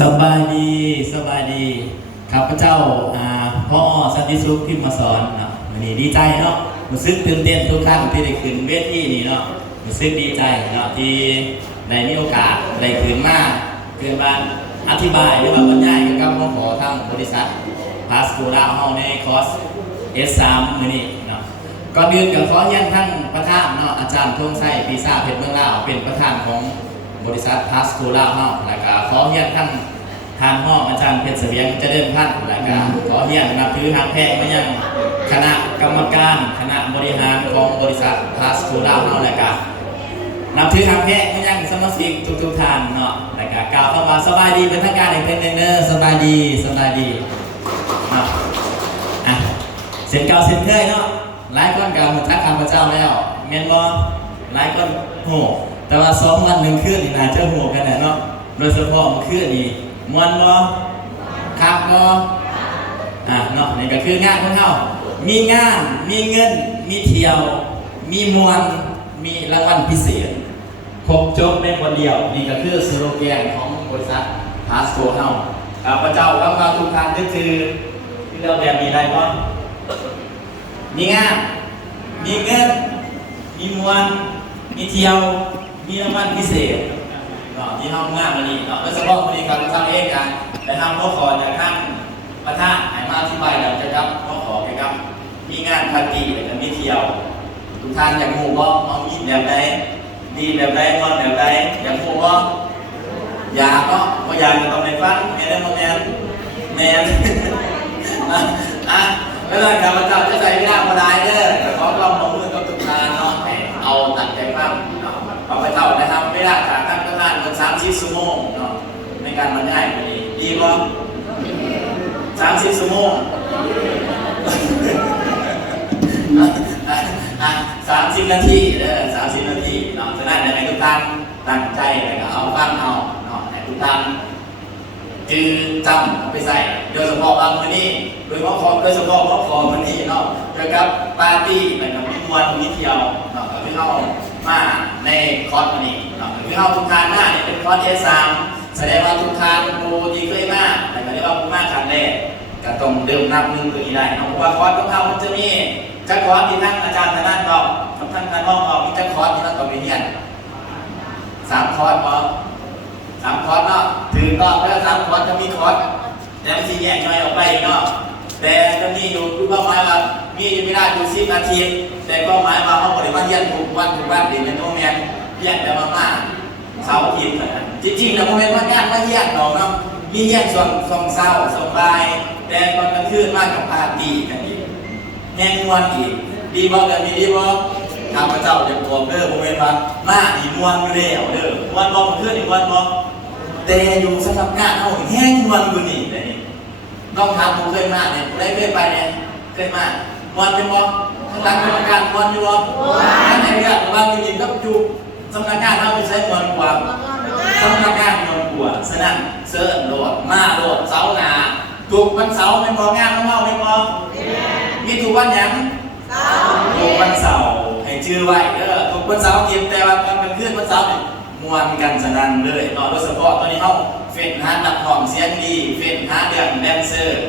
สบายดีข้าพเจ้าพ่อสันติสุขพิมพ์มาสอนเนาะวันนี้ดีใจเนาะรู้สึกตื่นเต้นทุกครั้งที่ได้ขึ้นเวทีนี่เนาะรู้สึกดีใจเนาะที่ได้มีโอกาสได้ขึ้นมาเกิดมาอธิบายหรือว่าบรรยายเกี่ยวกับหัวข้อทางบริษัทพาสโกล่าเฮาในคอร์ส S3 มื้อนี้เนาะก่อนอื่นก็ขอเรียนท่านประธานเนาะอาจารย์ธงชัยปีศาจเพชรเมืองลาวเป็นประธานของบริษัทพาสโกล่าเฮาแล้วก็ขอเรียนท่านห้องอาจารย์เพชรเสวียงเจริญพัฒน์และก็ขอเรียนนับถือทางแพทย์มายังคณะกรรมการคณะบริหารของบริษัทพาสโกล่าเฮาและก็นับถือทางแพทย์มายังสมาชิกทุกท่านเนาะและก็กล่าวคำว่าสบายดีเป็นทางการอีกเพิ่นนึงเด้อสบายดีเนาะเส้นเก่าเส้นเคยเนาะหลายคนก็รู้จักข้าพเจ้าแล้วแม่นบ่หลายคนโหแต่ว่า2 วัน 1 คืนนี่น่าจะโหกันแน่เนาะโดยเฉพาะเมื่อคืนนี่ม่วนบ่ครับบ่เนาะนี่ก็คืองานของเฮามีงานมีเงินมีเที่ยวมีม่วนมีรางวัลพิเศษครบจบในคนเดียวนี่ก็คือสโลแกนของบริษัทพาสโกเฮาข้าพเจ้าก็มาทุกท่านก็คือที่เราแบบมีได้บ่มีงานมีเงินมีม่วนมีเที่ยวมีรางวัลพิเศษที่ห้องงานวันนี้โดยเฉพาะวันนี้ครับทำเองกันแต่ทำข้อขอจากท่านประธานให้มาอธิบายเราจะรับข้อขอเกี่ยวกับมีงานปาร์ตี้และมีเที่ยวทุกท่านอยากรู้ว่าเอามีแบบใดดีแบบใดนอนแบบใดอยากรู้ว่าอยากเนาะก็อยากจะต้องในฟังแม่ได้มาแม่แล้วก็การประจำจะใส่ไม่ได้มาได้เด้อแต่ขอลองมือกับทุกท่านเนาะให้เอาตั้งใจฟังข้าพเจ้านะครับเวลาจากท่านประธานกัน30 ชั่วโมงเนาะในการบรรยายวันนี้ดีบ่30 ชั่วโมง30 นาที30 นาทีเนาะจะได้ในทุกท่านตั้งใจแล้วก็เอาฟังเอาเนาะให้ทุกท่านจือจำเอาไปใส่โดยเฉพาะวันนี้โดยเฉพาะวันนี้เนาะเกี่ยวกับปาร์ตี้แล้วก็มีมวลมีเที่ยวเนาะก็คือเฮามาในคอร์สนี้คือเฮาทุกท่านมาเนี่ยเป็นคอร์ส S3 แสดงว่าทุกท่านผู้ที่เคยมาแต่ก็เรียกว่าผู้มาครั้งแรกก็ต้องเริ่มนับ1ตัวนี้ได้เพราะว่าคอร์สของเฮามันจะมีจักคอร์สที่ทั้งอาจารย์ท่านบอกท่านการมองออกมีจักคอร์สที่ท่านต้องไปเรียน3 คอร์สบ่3 คอร์สเนาะถือก็แล้ว3 คอร์สจะมีคอร์สแต่มันสิแยกย่อยออกไปเนาะแต่จะมีอยู่คือเป้าหมายว่ามีอยู่ไม่ได้อยู่10 นาทีแต่เป้าหมายว่าเฮาบ่ได้มาเรียนทุกวันนี่เป็นโนแมนเรียนแต่มาเสาร์อาทิตย์จริงๆแล้วโมเมนต์ว่างานมาเยี่ยมเราเนาะมีเยี่ยมส่งเศร้าส่งบ่ายแต่ตอนกลางคืนมากกับปาร์ตี้กันอีกแห้งมวนอีกดีบ่กันดีบ่ข้าพเจ้าจะบอกเด้อโมเมนต์ว่ามาอีมวนอยู่แล้วเด้อมวนบ่เพื่อนอีมวนบ่แต่อยู่สำหรับงานเฮาแห้งมวนอยู่นี่เลยน้องถามผมเคยมาเนี่ยได้เคยไปเนี่ยเคยมามวนเป็นบ่ข้างหลังกรรมการมวนอยู่บ่อันไหนเนี่ยว่าจริงๆก็อยู่สำนักงานเราไปใช้มวลกว่าสำนักงานมวลกว่าฉะนั้นเสิร์ฟโหลดมาโหลดเสาหนาถูกวันเสาร์ไม่พองานของเราไม่พอมีถูกวันหยังถูกวันเสาร์ให้ชื่อไว้ถูกวันเสาร์เก็บแต่ว่าตอนกลางคืนวันเสาร์มวนกันฉะนั้นเลยโดยเฉพาะตอนนี้เขาเฟ้นหานักร้องเสียงดีเฟ้นหาเดือนแดนเซอร์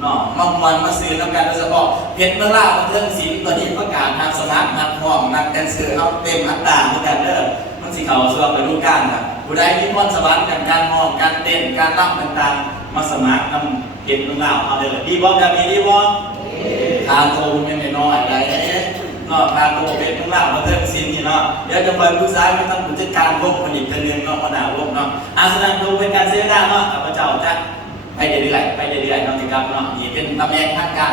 เนาะมวนมาซื้อน้ำกันโดยเฉพาะเพชรเมืองลาวเรื่องศิลป์ตอนนี้ประกาศทางสมัครนักร้องนักแดนเซอร์เขาเต็มอัตราเหมือนกันมันสิเขาส่วนไปดูการนะผู้ใดมีพรสวรรค์กันการมองการเต้นการรำต่างๆมาสมัครนำเพชรเมืองลาวเอาเลยดีบ่แบบนี้ดีบ่ทางโตมันยังน้อยอะไรเนาะทางโตเพชรเมืองลาวมาเทิงศิลป์นี่เนาะเดี๋ยวจะไปผู้ชายไม่ต้องผู้จัดการวงผลิตเงินเนาะคนหน้าวงเนาะแสดงดูเป็นการเสียได้เนาะข้าพเจ้าจะไปเรื่อยๆน้องจิครับเนาะนี่เป็นตำแหน่งทางการ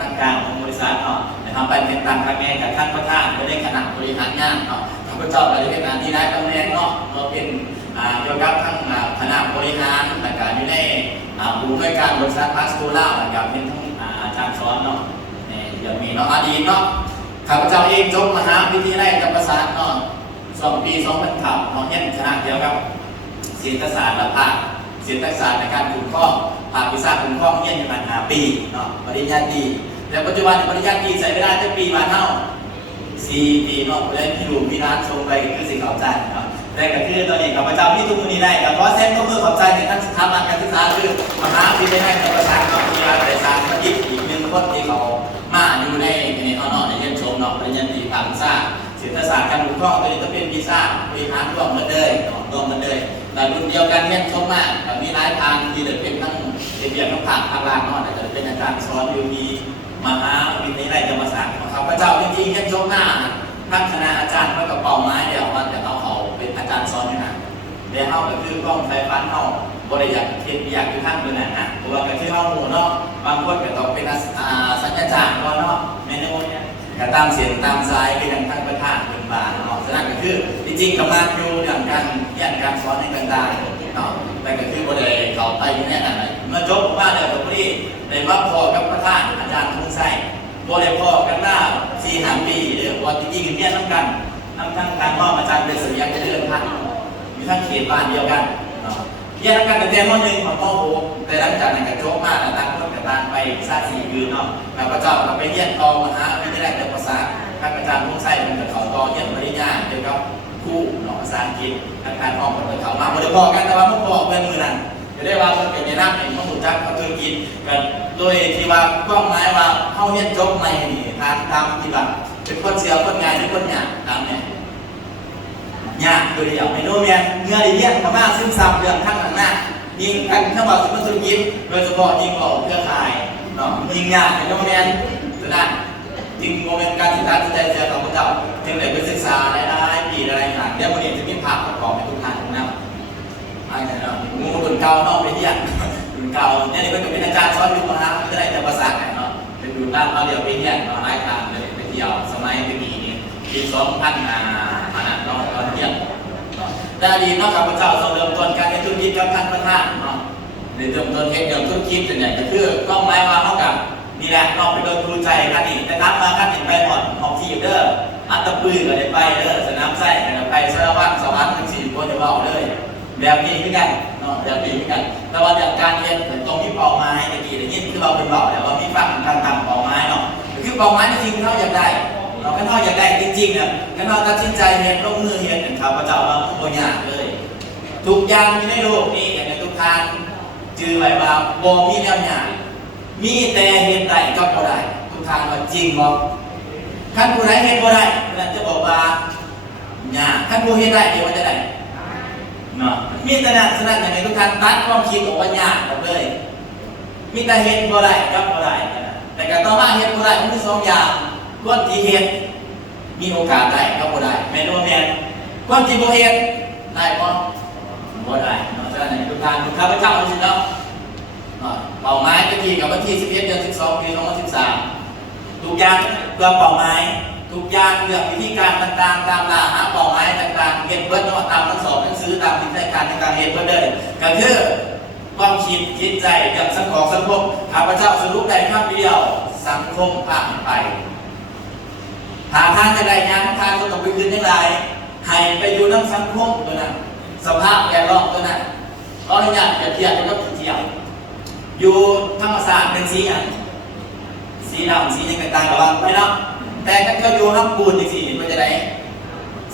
ทางการของบริษัทเนาะทำไปเป็นตามตำแหน่งกับท่านประธานไม่ได้ขนาดบริหารงานเนาะข้าพเจ้าไปในขณะที่ได้ตำแหน่งเนาะเราเป็นเกี่ยวกับทั้งคณะบริหารและการอยู่ในผู้อำนวยการบริษัทพาสโกล่าและการเป็นทั้งอาจารย์สอนเนาะอย่างมีเนาะอดีตเนาะข้าพเจ้าเองจบมหาวิทยาลัยธรรมศาสตร์เนาะ2 ปี 2000เรียนคณะเกี่ยวกับศิลปศาสตร์และภาคศิลปศาสตร์ในการคุ้มครองภาควิชาคุ้มครองเรียนอยู่ประมาณ5 ปีเนาะปริญญาตรีแต่ปัจจุบันปริญญาตรีใช้เวลาแค่ปีมาเท่า4 ปีเนาะได้พี่ลูกพี่ร้านชมไปคือสิ่งเข้าใจเนาะ แต่ก็คือตอนนี้ข้าพเจ้าที่ทุกคนนี้ได้เพราะเส้นก็เพื่อขอบใจในท่านสถาบันการศึกษาคือมหาวิทยาลัยธรรมศาสตร์วิทยาลัยศาสตร์บัณฑิตอีกหนึ่งคนที่เขามาอยู่ในเขาเนาะในเรียนชมเนาะปริญญาตรีภาควิชาเศรษฐศาสตร์การปกครองตัวนี้จะเป็นวิชาบริหารรวมกันเลยรวมกันเลยแต่รุ่นเดียวกันเรียนชมมากแต่มีหลายทางที่จะเป็นทั้งเรียนทั้งภาคภาคล่างเนาะแต่จะเป็นอาจารย์สอนอยู่ที่มหาวิทยาลัยธรรมศาสตร์ข้าพเจ้าจริงๆเรียนชมหน้าทั้งคณะอาจารย์ก็กระเป๋าไม้เดี๋ยวมันจะเอาเขาเป็นอาจารย์สอนอยู่นะเดี๋ยวเขาก็คือกล้องไฟฟ้าเขาบริจาคเทียนอยากอยู่ทั้งเลยนะเพราะว่าก็คือเขาหมู่เนาะบางคนก็ต้องเป็นสัญญาจารย์เนาะเมนูเนี่ยก็ตามเสียงตามสายเป็นทางทางประธานเป็นบาเนาะฉะนั้นก็คือจริงๆกับมาอยู่อย่างการเรียนการสอนในต่างๆเนาะแต่ก็คือบริจาคเขาไปอยู่แน่นอนเมื่อจบมาแล้วก็พอดีได้มาพอกับประธานอาจารย์ทุ่งไส้บริพอกันหน้า4-5 ปีเรื่องวันที่จริงเรียนน้ำกันทั้งการมอบอาจารย์เป็นสัญญาจะเลื่อนพันมีทั้งเขตบ้านเดียวกันเรียนน้ำกันแต่เรียนม.1 ของม.6แต่หลังจากนั้นก็โจ๊กมากต่างคนต่างไปซา4 คืนเนาะแล้วก็เจ้าเราไปเรียนต่อมหาวิทยาลัยภาษาอาจารย์ทุ่งไส้เป็นเขาต่อเรียนปริญญาเกี่ยวกับคู่เนาะภาษาอังกฤษการห้องกับเขามาบริพอกันแต่ว่าพวกพ่อเพื่อนมือนั้นจะได้ว่ามันเป็นในร่างเองต้องรู้จักเขาคือกินกันโดยที่ว่ากล้องไม้ว่าเขาเรียนจบในนี่ตามที่ว่าเป็นคนเสียคนงานหรือคนหยาบตามเนี่ยหยาบโดยเดียวไม่รู้เนี่ยเงื่อดีเยี่ยมพม่าซึมซับเรื่องทั้งหน้ายิงกันทั้งหมดสุนทรกิจโดยเฉพาะยิงออกเครือข่ายเนาะยิงหยาบเป็นโมเมนต์สุดท้ายยิงโมเมนต์การศึกษาใจเสียของพระเจ้าจึงได้ไปศึกษาหลายปีหลายอย่างเดี๋ยววันนี้จะมีภาพประกอบในทุกท่านนะอะไรเนาะงูรุ่นเก่าเนาะไปเยี่ยมรุ่นเก่าเนี่ยนี่ก็เป็นอาจารย์สอนอยู่มหาวิทยาลัยภาษาเนาะเป็นรุ่นล่างเราเดียวไปเยี่ยมมาหลายครั้งเลยไปเที่ยวสมัยปีนี้ปี2000เราตอนเยี่ยมได้ดีเนาะข้าพเจ้าเราเริ่มต้นการเรียนธุรกิจกับท่านประธานเนาะเริ่มต้นเรื่องธุรกิจส่วนใหญ่ก็คือต้องไม้มาเท่ากับนี่แหละเราไปโดนครูใจกันอีกนะครับมากันอีกไปหมดหอกทีเด้ออัตตปืนก็ได้ไปเด้อสนามไส้ก็ได้ไปสารวัตรสวรรค์ทั้ง4 คนจะเบาเลยแบบนี้เหมือนกันเนาะแบบนี้เหมือนกันแต่ว่าจากการเรียนตรงที่เป่าไม้ตะกี้อย่างนี้คือเราเป็นเบาแล้วว่ามีฟังการทำเป่าไม้เนาะคือเป่าไม้จริงๆเท่าอยากได้เราก็เท่าอยากได้จริงๆเนี่ยก็เท่าตัดสินใจเรียนลงมือเรียนข้าพเจ้าเราโบยากเลยทุกอย่างที่ในโลกนี้อย่างในทุกทางจือไว้ว่าบ่มีแนวหยามีแต่เห็นได้ก็บ่ได้ทุกทางว่าจริงบ่ขั้นผู้ใดเห็นบ่ได้นั่นจะบอกว่าหยาขั้นผู้เห็นได้เดี๋ยวมันจะได้เนาะมีแต่นั้นฉะนั้นอย่างในทุกทางตัดความคิดออกว่าหยาหมดเลยมีแต่เห็นบ่ได้ก็บ่ได้แต่การต่อมาเห็นบ่ได้มันมี2 อย่างคนที่เห็นมีโอกาสได้ก็บ่ได้แม่นบ่แม่นคนที่บ่เห็นได้บ่ได้เนาะฉะนั้นในทุกทางข้าพเจ้าจริงๆแล้วเป้าหมายก็ที่กับวันที่11 เดือน 12 ปี 2013ทุกอย่างเพื่อเป้าหมายทุกอย่างเรื่องวิธีการต่างๆตามล่าหาเป้าหมายต่างๆเรียนเบิดเนาะตามหนังสือหนังสือตามวิธีการในการเรียนเบิดเลยก็คือความคิดจิตใจกับสังคมข้าพเจ้าสรุปได้คำเดียวสังคมผ่านไปหาทางจะได้งานทางก็ต้องไปคืนยังไงให้ไปอยู่น้ำสังคมตัวนั้นสภาพแวดล้อมตัวนั้นเพราะอย่างเทียบกับเทียบอยู่ธรรมศาสตร์เป็นสีอย่างสีดำสีอย่างต่างๆกับว่าไม่เนาะแต่ถ้าเขาอยู่น้ำปูนอีกสีมันจะได้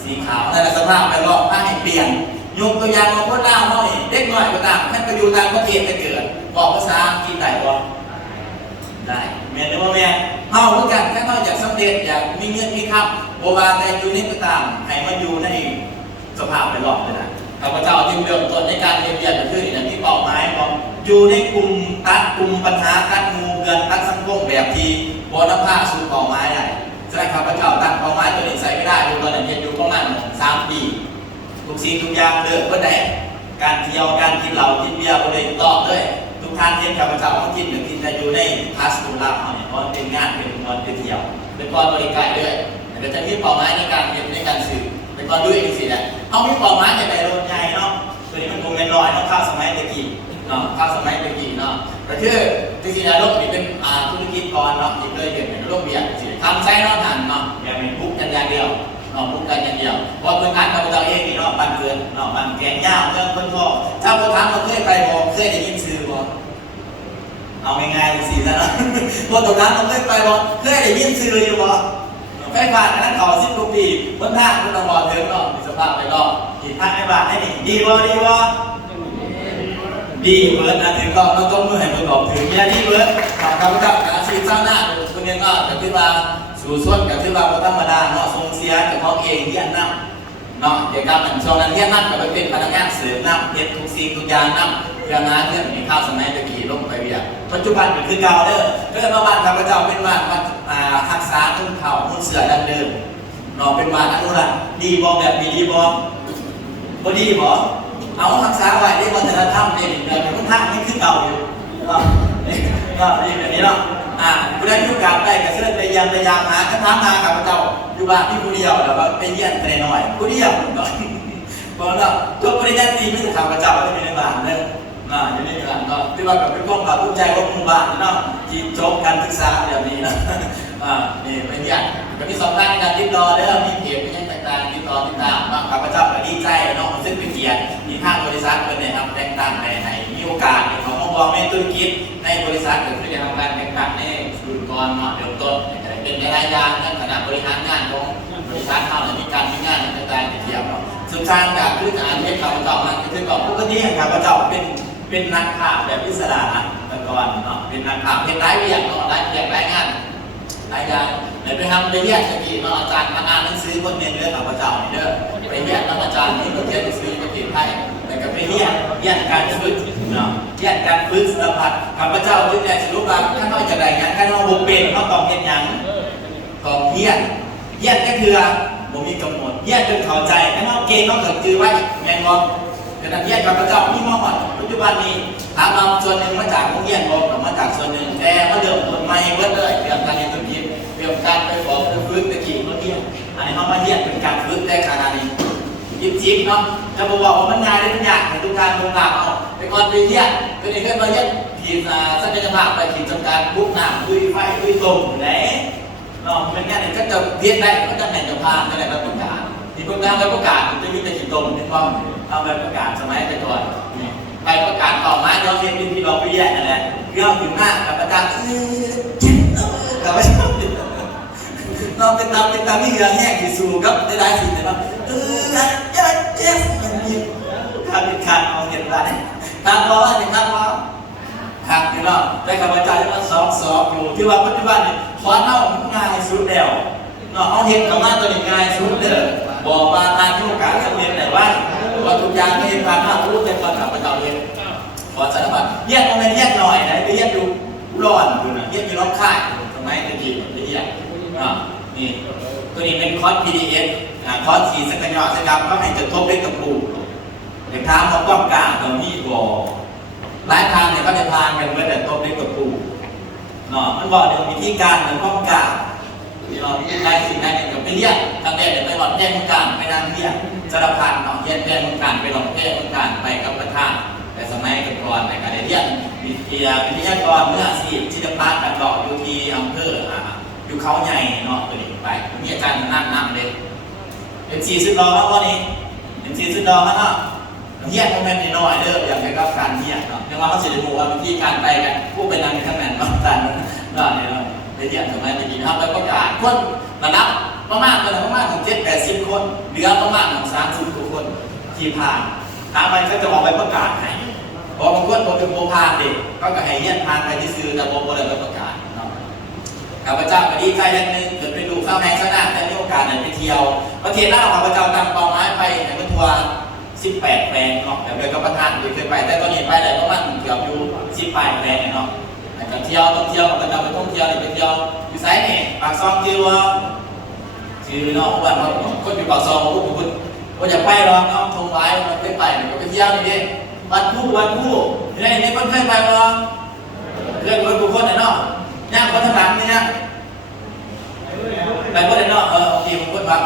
สีขาวนั่นแหละสภาพแวดล้อมให้เปลี่ยนยกตัวอย่างของพวกเราหน่อยเด็กหน่อยก็ตามท่านไปอยู่ต่างประเทศไปเกิดบอกภาษาอังกฤษได้บ่ได้เมียนหรือว่าเมียเฮาเหมือนกันถ้าเราอยากสำเร็จอยากมีเงินมีคำโบราณแต่อยู่นี่ก็ตามให้มาอยู่ในสภาพแวดล้อมเลยนะข้าพเจ้าจึงเริ่มต้นในการเรียนก็คืออย่างที่เป้าหมายของอยู่ในกลุ่มตัดกลุ่มปัญหาตัดหมู่เกินตัดสังคมแบบที่บนภาพสู่เป้าหมายได้ฉะนั้นข้าพเจ้าตั้งเป้าหมายตัวนี้ใส่ไม่ได้อยู่ตอนนี้อยู่ประมาณ3 ปีทุกสิ่งทุกอย่างเลิกเมื่อไหร่การเที่ยวการกินเหล้ากินเบียร์บริเวณต่อด้วยทุกท่านเห็นข้าพเจ้าต้องกินหรือกินจะอยู่ในพาสตูล่าเนี่ยเพราะเป็นงานเป็นวันเป็นเที่ยวเป็นวันบริการด้วยแต่จะมีเป้าหมายในการเรียนในการสื่อเป็นวันด้วยอีกสิเนี่ยเอามีเป้าหมายจะไปโรงใหญ่เนาะตัวนี้มันคงเป็นน้อยเนาะข้าวสมัยตะกี้เนาะข้าวสมัยตะกี้เนาะแต่คือจริงๆแล้วโลกนี้เป็นธุรกิจก่อนเนาะที่เคยเห็นเป็นโลกเบียร์สิทำใช้เนาะทันเนาะอย่างเป็นปุ๊บกันอย่างเดียวเนาะปุ๊บกันอย่างเดียวพอเป็นการข้าพเจ้าเองนี่เนาะบันเกินเนาะบันแกงย่างเรื่องคนพ่อเจ้าประธานเราเคยไปบอกเคยได้ยินชื่อบอกเอาง่ายๆสิซะเนาะพอตรงนั้นเราเคยไปบอกเคยได้ยินชื่ออยู่บอกใกล้บ้านนั้นเขา10 กว่าปีบนทางบนตำบลเดิมเนาะมีสภาพไปก็ที่ สิท่าไอ้บาทให้นี่ดีบ่ดีบ่ดีเบิร์ดนะถึงก็เราต้องมือให้ประกอบถึงเนี่ยดีเบิร์ดทำกับอาชีพสร้างหน้าคนนี้ก็จะขึ้นมาสู่ส่วนกับขึ้นมาธรรมดาเนาะทรงเสียแต่เขาเองเรียนนั่งเนาะเดี๋ยวการมันช่วงนั้นเรียนนั่งก็ไปเป็นพนักงานเสริมนั่งเฮ็ดทุกสิ่งทุกอย่างนั่งเพื่อมาเรื่องมีข้าวสมัยตะกี้ลงไปเวียปัจจุบันก็คือเก่าเด้อเพื่อมาบ้านข้าพเจ้าเป็นบ้านรักษาทุ่งเผาทุ่งเสือดั้งเดิมเนาะเป็นบ้านอนุรักษ์ดีบ่แบบนี้ดีบ่บ่ดีบ่เอารักษาไว้ได้วัฒนธรรมเนี่ยเดี๋ยวมันท่านี่คือเก่าอยู่ก็ดีแบบนี้เนาะผู้ใดมีโอกาสได้ก็เชิญไปเยี่ยมไปยามหากระทำนาข้าพเจ้าอยู่บ้านที่ผู้เดียวแล้วก็ไปเยี่ยมแต่น้อยผู้เดียวก่อนบอกว่าทุกปริญญาตรีไม่ใช่ข้าพเจ้าไม่ได้ในบ้านเด้ออยู่ในบ้านก็ที่ว่ากับเป็นพวกแบบผู้ใจของหมู่บ้านเนาะที่จบการศึกษาแบบนี้นะนี่ไปเยี่ยมก็มี2 ด้านในการติดต่อเด้อมีเพจมีต่างๆติดต่อติดตามข้าพเจ้าก็ดีใจเนาะซึ่งเป็นเกียรติมีทางบริษัทเป็นในทำแต่งตั้งในมีโอกาสขององค์กรในธุรกิจในบริษัทเกิดขึ้นในทางการแต่งตั้งในศูนย์กรมาเริ่มต้นเป็นในรายการในขณะบริหารงานของบริษัทเขามีการมีงานต่างๆเทียบเนาะซึ่งทางจากพื้นฐานที่ข้าพเจ้ามันคือก่อนปกติข้าพเจ้าเป็นนักข่าวแบบอิสระแต่ก่อนเนาะเป็นนักข่าวเป็นรายเรียนเนาะรายเรียนรายงานรายการเดี๋ยวไปทำไปเรียนตะกี้มาอาจารย์มาอ่านหนังสือคนเรียนเรื่องข้าพเจ้าเด้อไปเรียนอาจารย์ที่ประเทศหนังสือประเทศไทยแล้วก็ไปเรียนการฝึกเนาะเรียนการฝึกสารพัดข้าพเจ้าจึงได้สรุปว่าถ้าเราจะได้งานถ้าเราบ่เป็นเราต้องเฮ็ดหยังต้องเรียนก็คือบ่มีกำหนดเรียนจนเข้าใจถ้าเราเก่งเราก็จือไว้แม่นบ่ขณะที่ข้าพเจ้ามีมอดปัจจุบันนี้ถามเราส่วนหนึ่งมาจากโรงเรียนบอกมาจากส่วนหนึ่งแต่มาเดิมต้นไม้เบิดเลยเรื่องการเรียนธุรกิจเรื่องการไปบอกฝึกตะกี้มาเรียนอันนี้เขามาเรียนเป็นการฝึกได้ขนาดนี้จิ๊บเนาะจะบอกว่ามันง่ายได้ทุกอย่างในทุกการลงตามเอาไปก่อนไปเรียนก็ได้ขึ้นมาเรียนขีดศักยภาพไปขีดจำกัดบุกน้ำลุยไฟลุยตรงไหนเนาะเป็นงานนี้ก็จะเรียนได้ก็จะแข่งจะพานก็ได้รับประกาศที่พวกน้ำรับประกาศจะมีแต่ขีดตรงเป็นป้อมเอาไปประกาศสมัยไปก่อนไปประกาศต่อมาย้อนเรียนที่เราไปแยกนั่นแหละเรื่องถึงหน้ากับประกาศกับไม่ใช่เราเป็นตามที่เหลือแห้งที่สูกับได้สิ่งแต่ว่าอย่างนี้ขาดเอาเห็นได้ตามเพราะว่าอย่างนั้นว่าขาดที่เราได้ข้าพเจ้าที่ว่าสอบอยู่ที่ว่าปัจจุบันนี่ขอเล่าง่ายสุดแล้วเนาะเอาเห็นกับมาตัวนี้ง่ายสุดเด้อบอกว่าตามที่โอกาสจะเรียนแต่ว่าทุกอย่างไม่เห็นผ่านมารู้แต่ตอนข้าพเจ้าเรียนขอสารพัดเรียกอะไรเรียกหน่อยไหนไปเรียกดูร้อนดูนะเรียกมีร้องค่ายทำไมตะกี้ไปเรียกนี่ตัวนี้เป็นคอร์ส PDF คอร์สสีสักยอดนะครับก็ให้จะทบเล็กกับปูเด็กท้ามเขาต้องการเรามีบ่อหลายทางเนี่ยก็จะทานกันเมื่อแต่ทบเล็กกับปูเนาะมันบอกเดี๋ยววิธีการหรือต้องการเราได้สิ่งใดเนี่ยไปเรียกทางแรกเดี๋ยวไปหลอดแยกการไปนั่งเรียกสารพัดเนาะแยกการไปหลอดแยกการไปกับประธานแต่สมัยก่อนในการเรียนวิทยากรเมื่อที่จะพากันหลอกอยู่ที่อำเภออยู่เขาใหญ่เนาะตัวนี้ไปมีอาจารย์นั่งเลยเป็น40 ล้อวันนี้เป็น40 ล้อเนาะเฮียนเขาแม่นน้อยเด้ออย่างไรก็การเฮียนเนาะเรียกว่าเขาสิริบุว่าวิธีการไปกันผู้เป็นนางในข้างนั้นเนาะการนั่นเนี่ยเราไปเฮียนสมัยตะกี้นะครับแล้วก็การคนระดับประมาณถึง70-80 คนเหลือประมาณ30 กว่าคนที่ผ่านทางมันก็จะออกไปประกาศให้พอบางคนเป็นโบพานเด็กก็ให้เฮียนพานไปที่ซื้อแต่โบเลยไปประกาศข้าพเจ้าก็ดีใจอย่างหนึ่งเกิดไปดูข้าวแมงชนะแต่มีโอกาสไปเที่ยวประเทศลาวข้าพเจ้าตั้งเป้าหมายไปในทัวร์18 แปลงเนาะแต่โดยกับประธานเคยไปแต่ตอนนี้ไปได้ประมาณเกือบอยู่18 แปลงเนาะแต่ก็เที่ยวต้องเที่ยวข้าพเจ้าไปท่องเที่ยวไปเที่ยวอยู่ไซนี่ปากซองชื่อเนาะวันคนอยู่ปากซองผมว่าจะไปรองเนาะทงไว้ไปเดี๋ยวไปเที่ยวนี่ดิวันผู้นี่คนเคยไปว่าเพื่อนคนคนเนาะย่างคนทั้งหลังนี่นะแต่คนเนาะโอเคผมคนว่า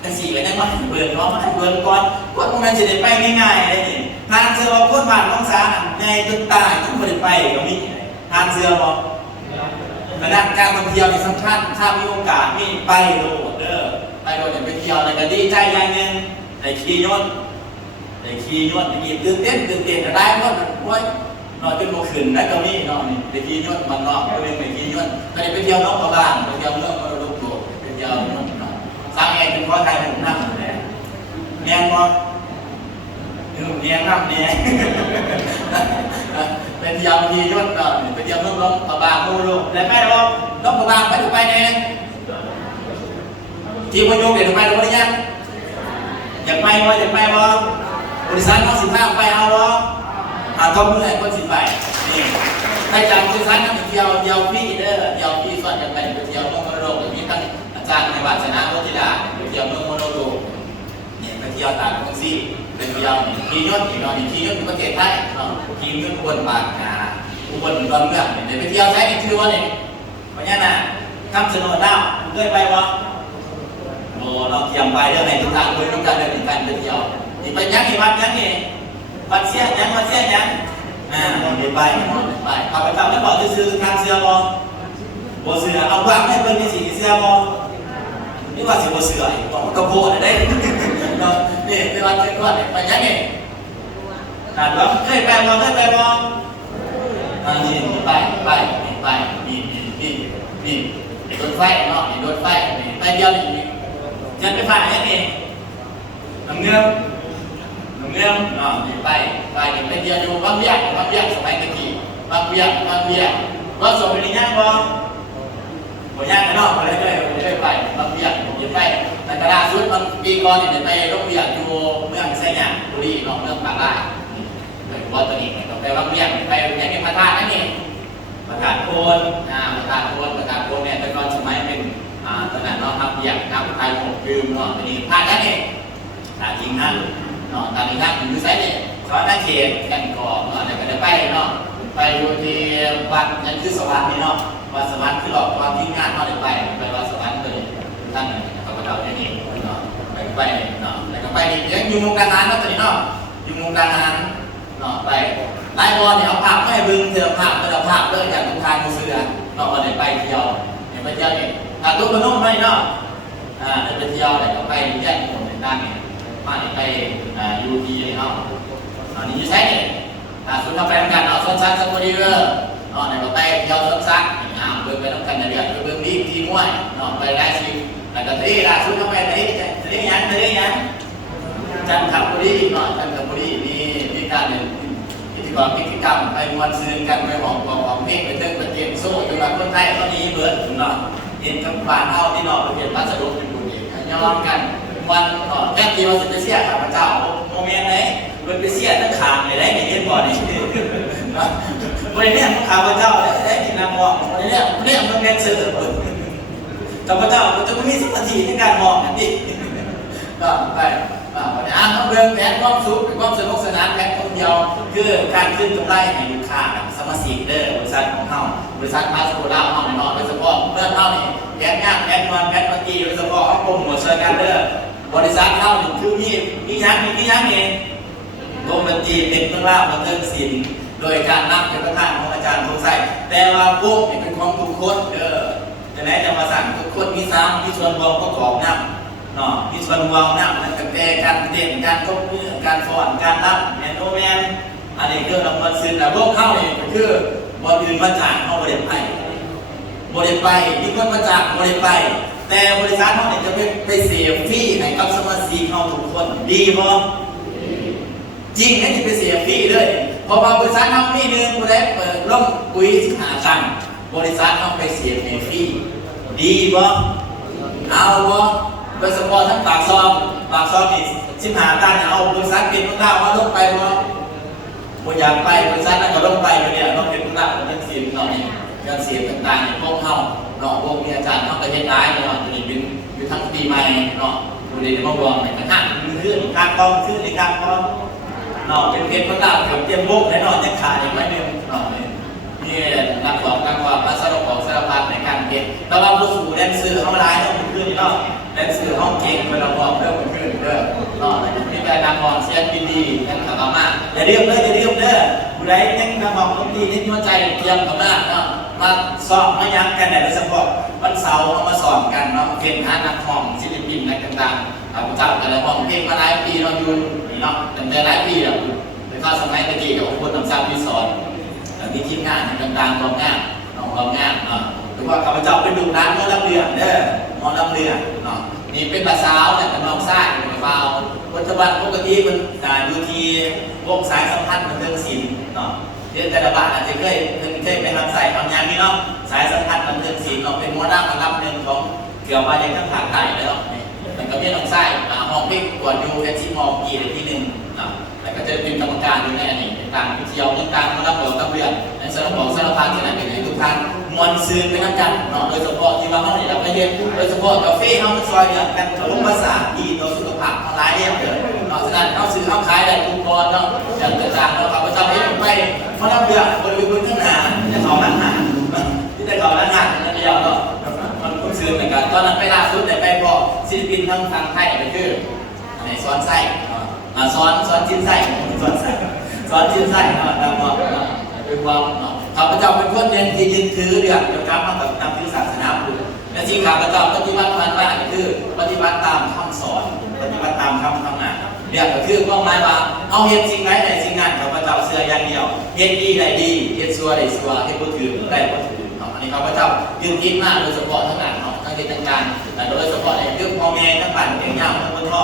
แต่สี่ก็ยังมาเบื่อเนาะมาเบื่อก่อนคนพวกนั้นจะได้ไปง่ายๆเลยนี่ทางเสือบอกคนบ้านน้องสาในจนตายต้องไม่ได้ไปก็มีทางเสือบอกขณะการท่องเที่ยวในสำคัญถ้ามีโอกาสมีไปโดดไปโดดไปเที่ยวในกระดีใจอย่างนึงในขี่ยนต์มีตื่นเต้นก็ได้เพราะว่านอนจนโมขึ้นได้ตรงนี้นอนนี่ไปขี่ยนต์มันนอกไปเรียนไปขี่ยนต์ไปเที่ยวนอกบ้านไปเที่ยวเมืองมาลูกโป่ไปเที่ยวนอกสร้างเองเป็นข้อไทยผมนั่งเลยแมนบอ เนียงน้ำเนียงเป็นยำทียศก่อนเป็นยำน้องน้องปะบางมูลูแล้วแม่เราน้องปะบางไปถูกไปเนี่ยทีมโยกเดี๋ยวถูกไปหรือเปล่าเนี่ยอยากไปบ่อยากไปบ่บริษัทน้องสิบห้าไปเอาบ่ก็เมื่อยก็สิไปนี่ไปจำบริษัทนั่งเที่ยวพี่เด้อเที่ยวพี่ส่วนจะไปเที่ยวเมืองมโนโลกมีตั้งอาจารย์ในวัดชนะโรจิดาเที่ยวเมืองมโนโลกเนี่ยไปเที่ยวต่างประเทศไปเที่ยวขี่ยนต์อีกหน่อยขี่ยนต์ประเทศไทยขี่ยนต์อุบลบางนาอุบลดอนเมืองเนี่ยไปเที่ยวใช้ในคือว่าเนี่ยเพราะงั้นน่ะคำเสนอดาวเคยไปบ่โอ้เราเตรียมไปเรื่องไหนทุกทางคุยทุกการเดินการไปเที่ยวนี่ไปยังนี่วัดยังนี่วัดเสี้ยยังวัดเสี้ยยังไปเอาไปทำแล้วบอกจะซื้อทางเสื้อบอเสื้อเอาวางให้เพิ่นมีสีเสื้อบอนี่ว่าสิบเสื้อบอกกระโปงได้นี่เป็นวันเกิดก่อนไปยังนี่ถามว่าเคยไปบ่นี่ไปนี่รถไฟเนาะรถไฟไปเดียวนี่จะไปผ่านยังนี่น้ำเงินเนาะไปเดียวอยู่บางเบี้ยสมัยตะกี้บางเบี้ยก็ส่งไปนี่ย่างบ่ย่างกันเนาะไปไปบางเบี้ยไปในกระดาษชุดมันปีก่อนเนี่ยไปโรงเรียนอยู่เมืองไซยามบุรีเนาะเมืองปากล่าไปวัดตัวนี้ไปบางเบี้ยไปยังมีพระธาตุนั่นนี่พระธาตุโพนเนี่ยแต่ก่อนสมัยเป็นตอนนั้นเนาะครับเบี้ยน้ำไทยผมยืมเนาะนี่พระนั่นนี่จริงนะตอนนี้นั่งอยู่ไซเนี่ยสอนนักเขียนกันก่อนแล้วก็จะไปเนาะไปอยู่ที่วัดนั่นคือสวรรค์นี่เนาะวัดสวรรค์คือหลอกความที่งานเนาะไปวัดสวรรค์เลยท่านเขาก็เล่าอย่างนี้เนาะไปเนาะแล้วก็ไปยังอยู่มุกดาหารเนาะตอนนี้เนาะอยู่มุกดาหารเนาะไปไล่บอลเนี่ยเอาภาพไม่บึงเถื่อภาพก็เอาภาพเลยจากทุกทางมือเสือเนาะไปเที่ยวไปเที่ยวนี่ตุ๊กนุ่มไม่เนาะไปเที่ยวแล้วก็ไปแยกคนในด้านนี้มาไปยูทีเนาะนี่อยู่ใช่เนี่ยสุดท้ายไปทำการเอาส้นซักสกูดีเวอร์ในประเทศเที่ยวส้นซักเบิ่งไปทำการเดือดเบิ่งดีทีม้วยไปได้ชิมแล้วก็ที่ล่าสุดเข้าไปที่ยังจันทบุรีจันทบุรีมีการกิจกรรมไปมวนซื้อกันไปของเพลงไปเต้นไปเตรียมโซ่อยู่แบบคนไทยตอนนี้เบิร์ดเนาะเห็นกับบ้านเฮาที่นอกไปเปลี่ยนพัสดุเป็นบุญเองย้อนกันวันแค่ทีเราจะเสียข้าพเจ้าโมเมนต์ไหนมันไปเสียตั้งขางเลยได้ในเรื่องบ่อนี่วันนี้ข้าพเจ้าได้กินน้ำมองวันนี้มันเป็นสื่อข้าพเจ้าจะไม่มีสมาธิในการมองนั่นดิก็ไปวันนี้เรื่องแผนความสุขความสนุกสนานแผนท่องเที่ยวคือการขึ้นกำไรให้ลูกค้าสมาชิกเด้อบริษัทของเฮาบริษัทพาสปอร์ตเฮาเนาะโดยเฉพาะเรื่องเฮานี่แผนงานแผนวันแผนปฏิโดยเฉพาะเขาโปรโมทช่วยกันเด้อบริษัทเราคือมียังนี่วงดนตรีเป็นเรื่องเล่าบันเทิงศิลป์โดยการนำเป็นประธานของอาจารย์ทงชัยแต่ว่าวงเป็นของทุกคนจะไหนจะมาสั่งทุกคนมีส่วนรวมประกอบนำเนาะมีส่วนรวมนำตั้งแต่การเต้นการตบมือการฟ้อนการรับแอนโนแมนอันนี้คือเรามาซื้อแต่พวกเข้าเนี่ยคือบอลอื่นมาจากเขาบริษัทไปมีคนมาจากบริษัทไปแต่บริษัทเขาเนี่ยจะไปเสียฟรีให้กับสมาชิกเขาทุกคนดีมั้ยจริงให้ที่ไปเสียฟรีเลยเพราะว่าบริษัทเขามีหนึ่งบริษัทเปิดร่มปุ๋ย15 ตันบริษัทเขาไปเสียฟรีดีมั้ยเอามั้ยโดยเฉพาะทั้งปากซองนี่15 ตันเอาบริษัทเป็นผู้ล่ามาลงไปมั้ยบ่อยากไปบริษัทนั้นก็ลงไปเนี่ยต้องเป็นผู้ล่าของเงินเสียหน่อยเงินเสียต่างๆพวกเขาเนาะพวกมีอาจารย์เขาประเทศร้ายเนาะจะมีเป็นอยู่ทั้งปีใหม่เนาะดูดีมารวมในกระทั่งขึ้นการกองขึ้นในการกองเนาะเป็นเพระเจ้าเตรียมบุกและนอนยังขาดอีกไม่เดิมเนาะนี่นักความภาษาของสารพัดในการเก็บแต่ว่าผู้สูงแดนซื้อเขาร้ายต้องขึ้นเนาะแดนซื้อห้องเก่งเป็นระบบเริ่มขึ้นเนาะมีแต่นำมองเสียดีนั่นขับมาอย่าเรียบเด้อผู้ใดยังนำมองต้องดีนี่หัวใจเตรียมกับหน้าเนาะมาสอบมายั้งกันแต่โดยเฉพาะวันเสาร์มาสอบกันเนาะเก่งหานักห้องศิลปินอะไรต่างๆเราจับกันแล้วห้องเก่งมาหลายปีเราอยู่เนาะตั้งแต่หลายปีแล้วในข้าวสมัยตะกี้กับคนทำซาพิสอนมีทีมงานต่างๆร้องงานเนาะหรือว่าข้าพเจ้าไปดูร้านหม้อลำเรือเนาะนี่เป็นภาษาแต่น้องซ่าเป็นเบาค ปัจจุบันปกติมันอยู่ที่วงสายสัมพันธ์มันเรื่องศิลป์เนาะเดี๋ยวแต่ละบ้านอาจจะเคยไปรับใส่บางอย่างนี่เนาะสายสัมพันธ์มันเรื่องศิลป์เนาะเป็นหัวหน้าระดับหนึ่งของเกี่ยวกับอย่างข้างภาคใต้แล้วมันก็เพี้ยนออกไส้ห้องพิกกวดอยู่แค่ที่มองกี่ที่หนึ่งแต่ก็จะเป็นกรรมการอยู่ในอันนี้ต่างวิทยาต่างๆมารับรองรับเรียนในสารบอกสารพัดที่นั่นเป็นทุกท่านมวลซื้อไปน้ำกันเนาะโดยเฉพาะที่ว่าเขาเนี่ยเราไปเรียนโดยเฉพาะกาแฟเขาซอยเนี่ยกันลงภาษาดีต่อสุขภาพของหลายเรื่องเลยเนาะฉะนั้นเขาซื้อเขาขายได้ทุกคนเนาะอย่างต่างๆเราขับประจำให้ไปเขารับเรียนบริเวณข้างหน้าจะเขาล้างหน้าที่จะเขาล้างหน้านั่นเดียวเนาะมันต้องซื้อเหมือนกันตอนนั้นไปล่าสุดเนี่ยไปพอศิลปินทั้งทางไทยก็คือในซ้อนไส้ซ้อนชิ้นไส้ซ้อนชิ้นไส้ตามบอกเป็นความข้าพเจ้าเป็นคนเรียนที่ยึดถือเรื่องเกี่ยวกับมากับนำถือศาสนาพุทธและที่ข้าพเจ้าปฏิบัติมันว่าก็คือปฏิบัติตามคำสอนปฏิบัติตามคำทำงานเรียกก็คือความหมายว่าเอาเห็นสิ่งใดในสิ่งนั้นข้าพเจ้าเชื่ออย่างเดียวเห็นดีได้ดีเห็นชั่วได้ชั่วเห็นบ่ถือได้บ่ถืออันนี้ข้าพเจ้ายึดติดมากโดยเฉพาะทั้งนั้นทั้งเรื่องต่างๆโดยเฉพาะในเรื่องพ่อแม่ทั้งบ้านเก่งยากทั้งบนท่อ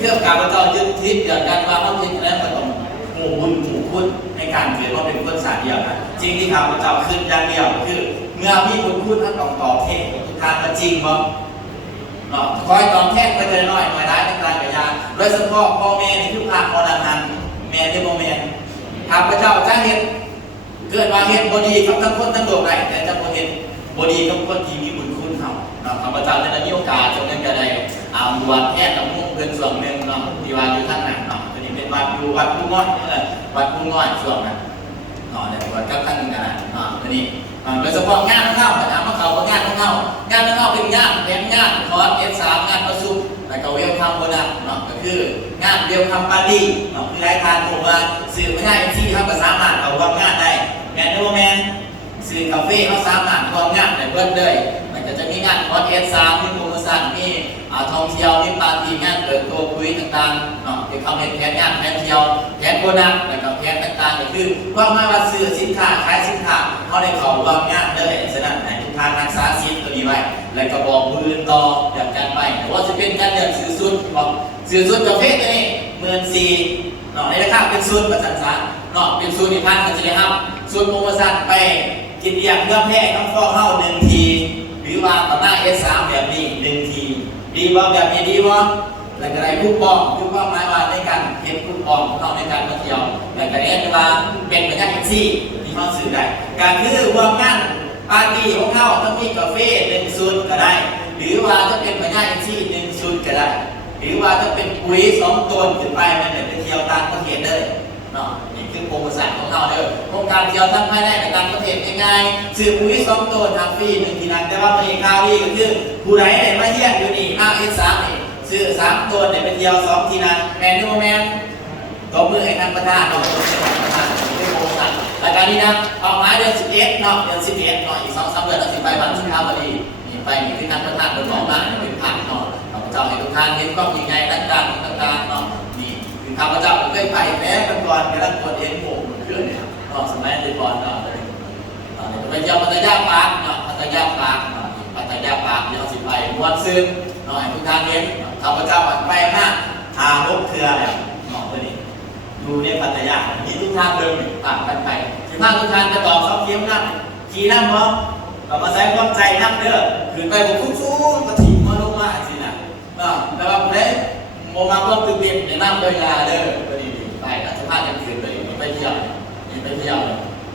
เรื่องการข้าพเจ้ายึดติดเกี่ยวกับว่าเขาคิดแล้วก็ต้องหมู่บุญหมู่คุณในการเกิดว่าเป็นคนสาเดียวนะจริงที่ข้าพเจ้าขึ้นอย่างเดียวคือเมื่อมีบุญคุณท่านต้องตอบแทนทุกทางก็จริงบ่คอยตอบแทนไปเลยน้อยได้ต่างๆกับยาโดยเฉพาะพ่อแม่ในทุกภาคมรณะแม่ที่โมเมนข้าพเจ้าจะเห็นเกิดมาเห็นบดีกับทั้งคนทั้งโลกได้แต่จะบ่เห็นบดีกับคนที่มีบุญคุณเขาข้าพเจ้าได้มีโอกาสจนนั้นก็ได้บวชแทนกับมุ่งเงินส่วนหนึ่งที่ว่าอยู่ทั้งนั้นเป็นวัดอยู่วัดผู้ง่อยนี่แหละวัดผู้ง่อยช่วงนั้นในวัดกับท่านกันตัวนี้โดยเฉพาะงานทั้งเข้าแต่ถามว่าเขางานทั้งเข้เป็นงานแผนงานคอร์สF3งานประชุมแล้วก็เวลคัมโบนัสก็คืองานเวลคัมปาร์ตี้คือรายการผมว่าสื่อไม่ได้ที่เขาก็สามารถเอาความงานได้แมนโดแมนสื่อกาแฟเขาสามารถความงานได้เบิ้ลเลยมันก็จะมีงานคอร์สF3มีโปรโมชั่นมีท่องเที่ยวมีปาร์ตี้งานเปิดตัวคุยต่างๆที่เขาเป็นแผนงานแผนเที่ยวแผนโบนัสแล้วก็แผนต่างๆก็คือว่าไม่ว่าซื้อสินค้าขายสินค้าเขาได้เขาวางงานเลยฉะนั้นในทุกทางรักษาสิทธิ์ตัวนี้ไว้แล้วก็บอกมือต่ออย่างการไปแต่ว่าจะเป็นการเลือกซื้อสุดบอกซื้อสุดประเภทนี้14,000ในราคาเป็นสุดประจันษาเป็นสุดอีกพันก็จะได้ครับสุดโปรโมชั่นไปกินเลี้ยงเพื่อแพร่ต้องฟอกเข้า1 ทีหรือว่าต่อหน้า S3 แบบนี้1 ทีดีว่าแบบนี้ดีว่าแล้วก็ได้คูปองหมายว่าในการเก็บคูปองของเราในการมาเที่ยวแล้วก็เรียกว่าเป็นบรรยากาศที่เขาซื้อได้การคือว่างานปาร์ตี้ของเขาต้องมีกาแฟ1 ชุดก็ได้หรือว่าจะเป็นบรรยากาศที่1 ชุดก็ได้หรือว่าจะเป็นปุ๋ย2 ตนขึ้นไปมันไปเที่ยวต่างประเทศเลยนี่คือโปรโมชั่นของเราเด้อโครงการเที่ยวทั้งภายในและต่างประเทศง่ายๆซื้อปุ๋ย2 ตนทำฟรี1 ทีนั้นแต่ว่ามีค่าดีก็คือผู้ใดได้มาเยี่ยมอยู่นี่F3นี่ซื้อ3 ตัวเนี่ยเป็นเดียว2 ทีนั้นแมนดูแมนก็มือให้ท่านประธานเป็นโปรโมชั่นรายการนี้นะออกมาเดือน11เดือน11อีก2-3 เดือนเราสิไปวันสุขภาพดีนี่ไปนี่ที่ท่านประธานเป็นบอกมาเป็นผักข้าพเจ้าให้ทุกท่านเห็นความยิ่งใหญ่ต่างๆนี่คือข้าพเจ้าผมเคยไปแม้เป็นก่อนกำลังปวดเอ็นผมเครื่องเนี่ยสมัยเด็กก่อนไปเที่ยวพัทยาปาร์คพัทยาปาร์คเดี๋ยวสิไปม้วนซึ้งให้ทุกท่านเห็นข้าพเจ้าไปมาก6 เทื่อแล้วตัวนี้ดูในพัทยามีทุกท่านเดินต่างกันไปถ้าทุกท่านจะตอบเขาเทียมนั่งขี่นั่งมั้งเรามาใช้ความใจนั่งเด้อขึ้นไปผมคุ้นๆมาถีบมาลงมาสินะแต่ว่าผมได้โมมาความตื่นเต้นในนั่งเวลาเด้อตัวนี้ไปนะสภาพยังคืนเลยไปเที่ยว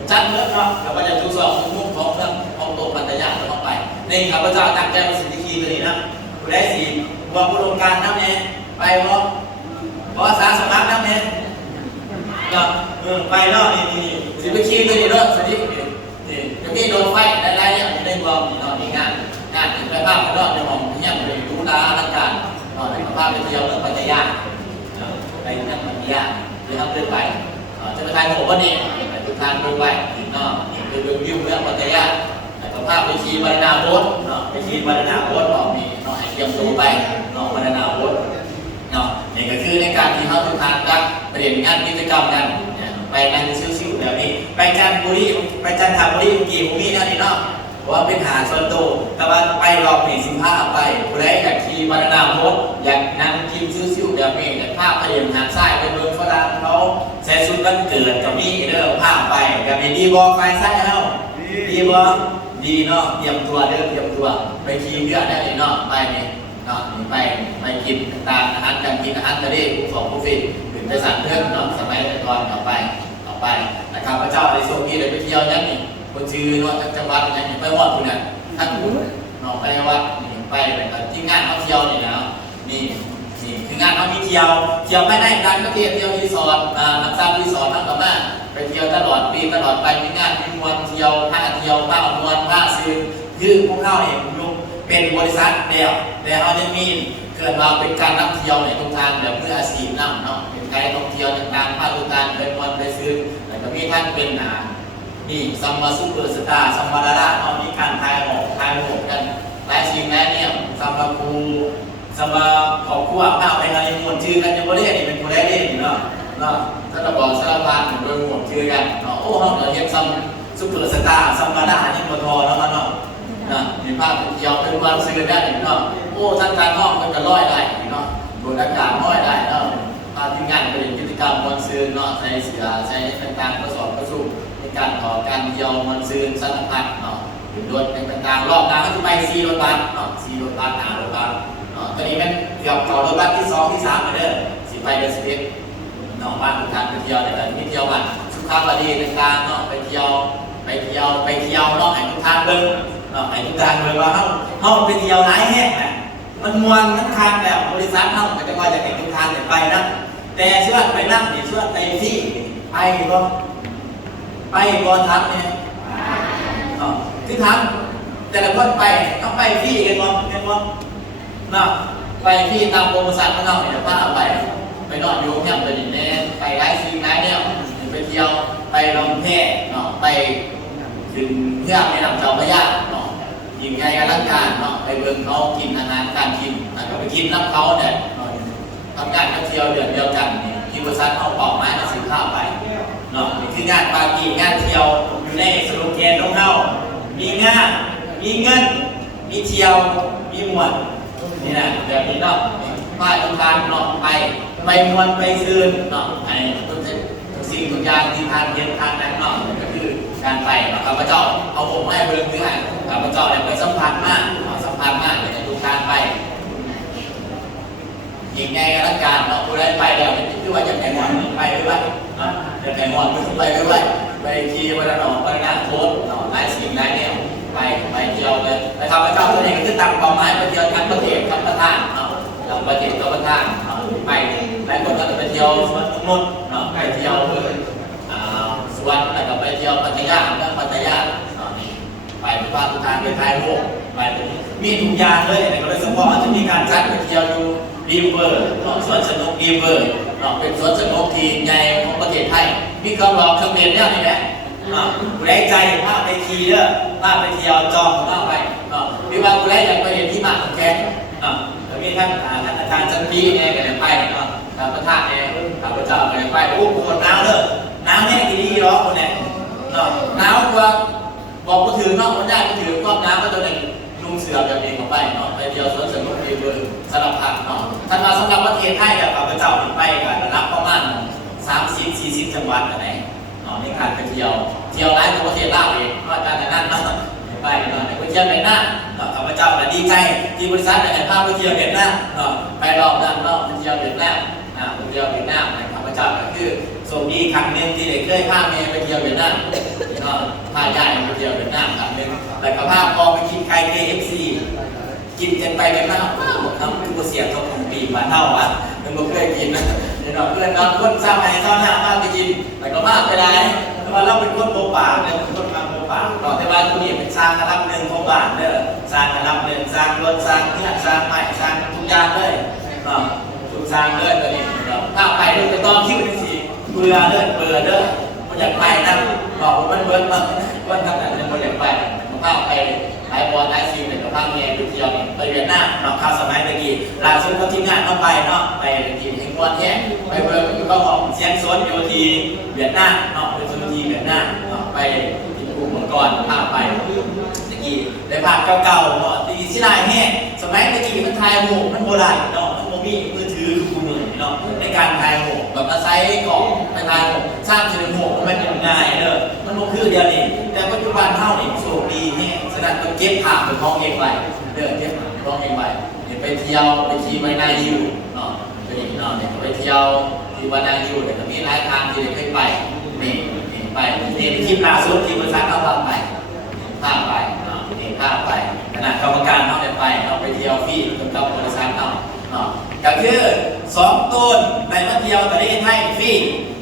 จัดเลิศเราก็จะทดสอบมุ่งของเรื่องของตัวปัญญาเข้าไปในข้าพเจ้าตั้งใจมาสิ่งที่ตัวนี้นะผู้ได้สีวางอุดมการน้ำเนี่ยไปเพราะสาสมัครน้ำเนี่ยไปเนาะนี่สิบคีตัวนี้เนาะสิจะมีโดนไฟได้เนี่ยในรวมนี่งานถึงไปภาพเนาะในห้องเนี่ยมันดูตาอาการในภาพเป็นเที่ยวเรื่องปัญญาไปเรื่องปัญญาหรือทำเรื่องไปจะไปทานหัววันนี้ทุกทานดูไปถึงนอกไปดูวิวเรื่องปัจจัยสภาพไปชีบรรณาโบสไปชีบรรณาโบสบอกมีให้เตรียมตัวไปบรรณาโบสนี่ก็คือในการที่เขาทุกทานรักเปลี่ยนงานกิจกรรมกันไปงานซิ่วๆแบบนี้ไปจันทบุรีเมื่อกี้ผมมีนี่เนาะ เพราะว่าเป็นหาส่วนตัวแต่ว่าไปรอบนี้15ไปผู้ใดอยากขี่บานานาโพสอยากนั่งกินซิ่วๆแบบนี้แต่ภาพไปเห็นหาดทรายไปเบิ่งฝรั่งเขาใส่ชุดวันเกิดกับมีเด้อภาพไปกับมีดีบอไฟใส่เฮาดีบอดีเนาะเตรียมตัวเด้อเตรียมตัวไปขี่เรือได้เลยเนาะไปนี่เนาะไปกินต่างๆอาหารการกินอาหารทะเลภูเขาภูฟินถึงไปสั่งเรื่องเนาะสมัยก่อนเอาไปนะครับพระเจ้าในโซกีเลยไปเที่ยวนั่นนี่คนชื่อเนาะจังหวัดนั่นนี่ไปวัดคุณน่ะท่านคุณเนาะไปวัดนี่ไปแบบที่งานเขาเที่ยวนี่นะนี่คืองานเขามีเที่ยวไม่ได้การก็เที่ยวรีสอร์ทน้ำซ้ำรีสอร์ททั้งกับมาไปเที่ยวตลอดปีตลอดไปมีงานมีมวลเที่ยวผ้าเที่ยวผ้ามวลผ้าซื้อคือพวกเขาเนี่ยเป็นบริษัทเดียวแต่เขาจะมีเกิดมาเป็นการนำเที่ยวในทุกทางแบบเพื่ออาชีพนำเนาะเป็นไกด์ท่องเที่ยวต่างๆภาคต่างๆไปมวลไปซื้อแล้วก็มีท่านเป็นนี่ซัมมาซูเปอร์สตาร์ซัมมาดาราเขามีการทายหกกันหลายสิ่งแม้เนี่ยซัมมาคูซัมมาขอบคู่ภาพในงานมวลชื่อกันยังไม่ได้นี่เป็นคนแรกนี่เนาะท่านบอกสารพัดโดยหมวดชื่อกันเนาะโอ้ห้องเราเรียกซัมซูเปอร์สตาร์ซัมมาดานี่ปทแล้วมันเนาะมีภาพเที่ยวเป็นวันซื้อได้เนาะโอ้ทั้งการห้องมันจะร้อยได้เนาะบนอากาศร้อยได้เนาะภาพที่งานเป็นกิจกรรมวันซื้อเนาะใช้เสือใช้ต่างๆประสอบประสุในการขอการเที่ยววันซื้อสารพัดเนาะโดยเป็นต่างๆรอบงานก็จะไปซีรถบัสเนาะซีรถบัสหารถบัสเนาะตอนนี้มันเกี่ยวกับรถบัสที่2ที่3ไปเด้อสิไปเดือน11เนาะบ้านทุกท่านไปเที่ยวในแต่ที่เที่ยวบ้านสุขภาพดีต่างๆเนาะไปเที่ยวเนาะให้ทุกท่านเบิ่งเนาะให้ทุกท่านเบิ่งว่าเฮาไปเที่ยวหลายแห่งมันมวนมันคักแบบบริษัทเฮาก็จะว่าจะให้ทุกท่านไปนะแต่ชวนไปนั่งนี่ชวนไปที่ไปบ่ทันเนี่ยคือทันแต่ละคนไปต้องไปที่กันบ่เนาะไปที่ตามโปรโมชั่นของเราเนี่ยพาไปนอนอยู่แคมป์ไปดินแน่ไปหลายสิ่งหลายแนวไปเที่ยวไปลงแพเนาะไปถึงเพื่อไปนำเจ้าพระยาเนาะยิงไงกันร่างกายเนาะไปเบิ่งเขากินอาหารการกินแล้วไปกินน้ำเขาเนี่ยทำงานเที่ยวเดือนเดียวกันที่บริษัทเอาปอกไม้มาซื้อข้าวไปเนาะนี่คืองานปากีงานเที่ยวอยู่ในสโลแกนของเขามีงานมีเงินมีเที่ยวมีมวลนี่นะแบบนี้เนาะป้ายต้องการเนาะไปมวลไปซื้อเนาะไอ้ทุกสิ่งทุกอย่างที่ทานเย็นทานนั้นเนาะก็คือการไปข้าพเจ้าเอาผมให้เบิ่งคือให้ข้าพเจ้าเนี่ยไปสัมผัสมากในทุกการไปยิงไงกันละกันเนาะผู้ใดไปเดี๋ยวที่ว่าจะแข่งวันไปด้วยจะแข่งวันไปด้วยไปขี่วันละหนองวันละโค้ดเนาะหลายสิ่งหลายแนวไปเที่ยวเลยแต่ข้าพเจ้าตัวเองก็จะตั้งเป้าหมายไปเที่ยวทั้งประเทศทั้งประเทศเนาะทั้งประเทศทั้งประเทศไปหลายคนก็จะไปเที่ยวสวนนุ่นเนาะไปเที่ยวสวนแล้วก็ไปเที่ยวพัทยาเรื่องพัทยาไปภาคทุกทางไปท้ายโลกไปมีทุกอย่างเลยแต่ก็โดยเฉพาะจะมีการจัดไปเที่ยวอยู่รีเวอร์สวนสนุกรีเวอร์เป็นสวนสนุกที่ใหญ่ของประเทศไทยมีเครื่องรอเครื่องเรียนเนี่ยนี่แหละผู้ใดใจภาพไปขี่เด้อภาพไปเที่ยวจองภาพไปหรือว่าผู้ใดอยากไปเห็นที่มาของแกแล้วมีท่านอาจารย์จันทีเนี่ยก็จะไปประธานเนี่ยข้าพเจ้าก็จะไปโอ้โหหนาวเลยหนาวเนี่ยดีหรอคนเนี่ยหนาวกว่าบอกก็ถือเนาะมันได้ก็ถือก้อนน้ำก็ตัวหนึ่งนุ่งเสือแบบเองเข้าไปเนาะไปเที่ยวสวนสนุกรีเวอร์สลับผักเนาะท่านมาสำหรับประเทศไทยแบบข้าพเจ้าไปกันรับประมาณ30-40 จังหวัดอะไรในการไปเที่ยวหลายประเทศลาวเองก็การนั้นเนาะไปเนาะไปเที่ยวเวียดนามข้าพเจ้าดีใจที่บริษัทในภาพไปเที่ยวเวียดนามไปรอบนั้นไปเที่ยวเวียดนามไปเที่ยวเวียดนามข้าพเจ้าก็คือส่งดีครั้งหนึ่งที่ได้เคยพาเมียไปเที่ยวเวียดนามพาญาติไปเที่ยวเวียดนามครั้งหนึ่งแล้วก็พาพ่อไปกินไก่ KFC กินกันไปกันมาทำคือเสียเขาคงปีมาเท่าอ่ะมันไม่เคยกินนะเดี๋ยวเพื่อนนอนคนเศร้าไหนเศร้าหน้ามาไปกินแต่ก็มาไปได้แต่ว่าเราเป็นคนโบป่าเนี่ยเป็นคนมาโบป่าแต่ว่าคนนี้เป็นสร้างระดับหนึ่งโบป่าเด้อสร้างระดับหนึ่งสร้างรถสร้างเนี่ยสร้างไม้สร้างทุกอย่างเลยทุกสร้างเลยตัวนี้ถ้าไปดูไปตอนคิวเป็นสีเบื่อเด้อมันอยากไปนะบอกว่ามันเบิร์ดมาวันทำงานมันอยากไปมันพาไปหลายบอลหลายซีนแต่ก็พาเมียไปเที่ยวไปเวียดนามเนาะข้าวสมัยตะกี้ล่าสุดก็ทีมงานเข้าไปเนาะไปทีมแห่งวันแย่ไปเบิร์ดก็ของเสียงสวนอยู่ที่เวียดนามเนาะเป็นสวนที่เวียดนามเนาะไปที่กรุงมังกรพาไป กี้ในภาพเก่าๆเนาะที่สิได้แห้สมัยตะกี้มันถ่ายรูปมันโบราณเนาะมันบ่มีมือถือคือมือเนาะในการถ่ายรูปแบบมาใช้กล่องไปถ่ายรูปสร้างเชิงรูปมันเป็นง่ายเด้อมันบ่คือเดียวนี้แต่ปัจจุบันเฮานี่โชคดีแฮะฉะนั้นต้องเก็บภาพเป็นของเองไว้เด้อเก็บภาพเป็นของเองไว้ไปเที่ยวไปขี่ไว้ในอยู่เนาะไปนี่เนาะไปเที่ยวที่วันนาอยู่แต่ก็มีหลายทางที่ได้ไปนี่ไปนี่คลิปล่าสุดที่บริษัทเอาไปพาไปนี่พาไปขณะกรรมการเขาไปเราไปเที่ยวฟรีกับบริษัทเขาก็คือ2ต้นในมาเที่ยวประเทศไทยฟรี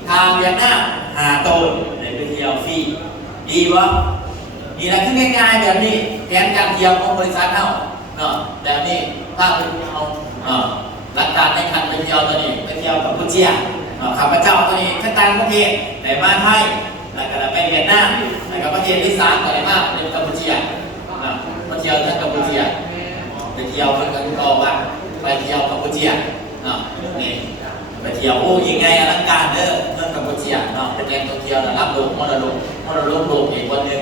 ทางเวียดนาม5ต้นในไปเที่ยวฟรีดีวะนี่แหละคือง่ายๆแบบนี้แผนการเที่ยวของบริษัทเขาแบบนี้ถ้าเป็นเอาหลักการในการไปเที่ยวตัวนี้ไปเที่ยวกับผู้เชี่ยวข้าพเจ้าตัวนี้ทั้งต่างประเทศในมาไทยแล้วก็ไปเวียดนามแล้วก็ประเทศที่3ก็ได้มากเป็นกัมพูชีมาเที่ยวที่กัมพูชีไปเที่ยวเพื่อนกันก็ว่าไปเที่ยวกัมพูชีนี่ไปเที่ยวโอ้ยังไงอลังการเด้อเมืองกัมพูชีเป็นแหล่งท่องเที่ยวรับรู้มรดกโลกอีกคนหนึ่ง